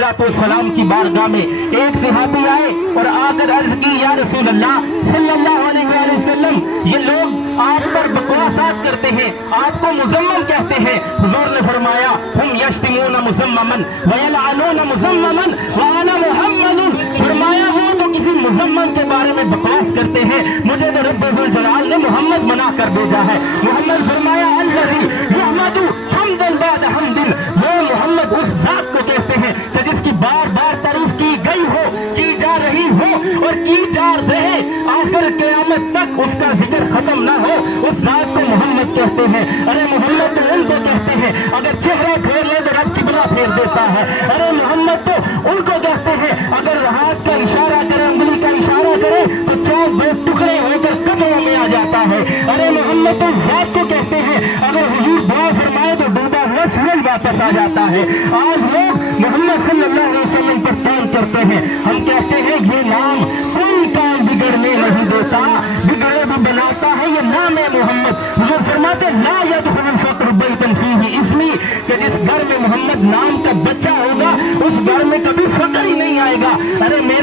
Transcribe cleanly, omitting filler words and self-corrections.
अलैहिस्सलाम की बारगाह में एक सहाबी आए और आकर अर्ज की, या रसूल अल्लाह सल्लल्लाहु अलैहि वसल्लम, ये लोग आप पर बकवासात करते हैं, आपको मुजम्मम कहते हैं। हुजूर ने फरमाया, हुम यश्तिमून मुजम्ममन व यलअनून मुजम्ममन व अना मुहम्मदुन। फरमाया वो तो किसी मुजम्मम के बारे में बकवास करते हैं, मुझे तो रब्बुल जलाल ने मोहम्मद बना कर भेजा है। मोहम्मद फरमाया, अल्लज़ी युहमदु हम्दन बाद हम्दिन, वो मोहम्मद उस जात को कहते हैं कि जिसकी बार बार तारीफ की गई हो, की जा रही हो और की जा रहे, आखिर क़यामत तक उसका जिक्र खत्म ना हो, उस जात को मोहम्मद कहते हैं। अरे मोहम्मद तो उनको कहते हैं अगर चेहरा फेर ले तो रब किबला फेर देता है। अरे मोहम्मद तो उनको कहते हैं अगर हाथ का इशारा करे, उंगली का इशारा करे तो चार दो टुकड़े होकर कब्रों में आ जाता है। अरे मोहम्मद तो जात को कहते हैं अगर हुजूर दुआ फरमाए तो डूबा हुआ सूरज वापस आ जाता है। आज लोग मोहम्मद सल्लल्लाहु अलैहि वसल्लम पर तान करते हैं। हम कहते हैं ये नाम कोई काम बिगड़ने नहीं देता, बिगड़े भी बनाता है, ये नाम है मोहम्मद। हुजूर फरमाते ला यदखुलुल फक्र बैतन फीही इस्मी, कि जिस घर में मोहम्मद नाम का बच्चा होगा उस घर में कभी फक्र ही नहीं आएगा। अरे